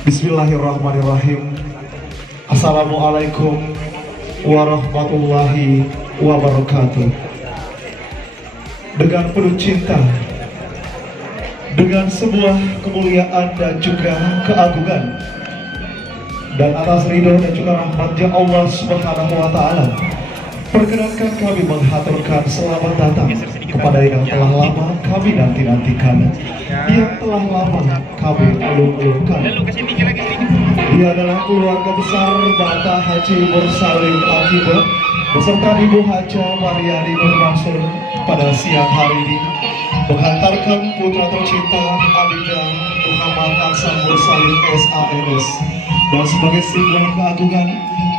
Bismillahirrahmanirrahim. Assalamualaikum warahmatullahi wabarakatuh. Dengan penuh cinta, dengan sebuah kemuliaan dan juga keagungan, dan atas ridho dan juga rahmatnya Allah Subhanahu wa Ta'ala, perkenankan kami menghaturkan selamat datang kepada yang telah lama kami nanti-nantikan, yang telah lama kami elung-elungkan. Dia adalah keluarga besar Bapak Haji Mursalim Akibah beserta Ibu Haja Mariani Nur Mansur pada siang hari ini menghantarkan putra tercinta Adinda Muhammad Aksan Mursalim SANS, dan sebagai simbol keagungan,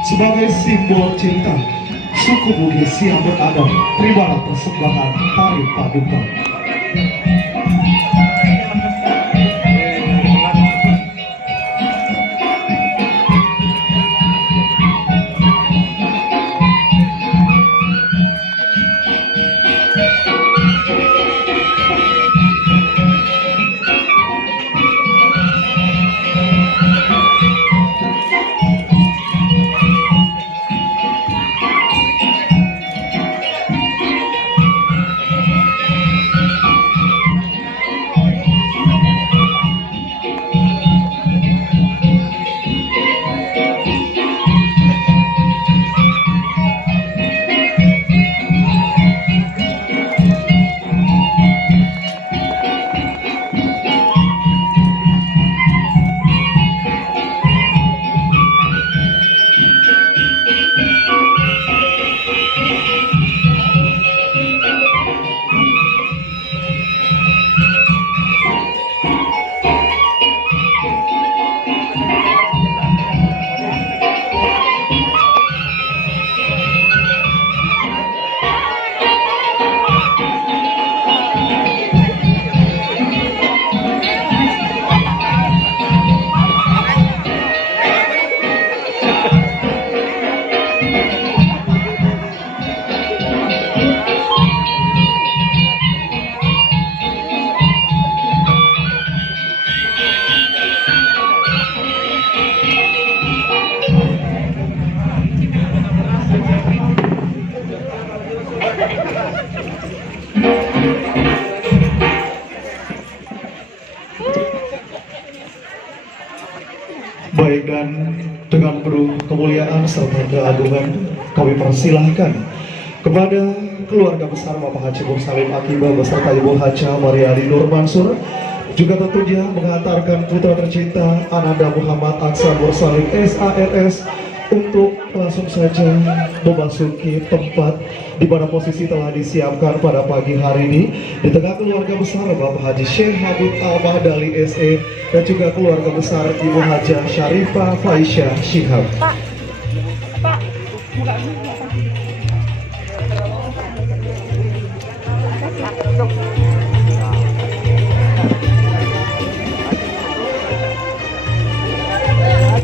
sebagai simbol cinta, suku Bugis yang berada terimalah persembahan Tari Paduka. Baik, dan dengan penuh kemuliaan serta keagungan kami persilahkan kepada keluarga besar Bapak Haji Mursalim Akibah beserta Ibu Haja Mariani Nur Mansur, juga tentunya mengantarkan putra tercinta Ananda Muhammad Aksan Mursalim SANS untuk langsung saja memasuki tempat di mana posisi telah disiapkan pada pagi hari ini di tengah keluarga besar Bapak Haji Syekh Habib Al-Mahdali SE dan juga keluarga besar Ibu Haja Syarifah Faisyah Shihab. Pak.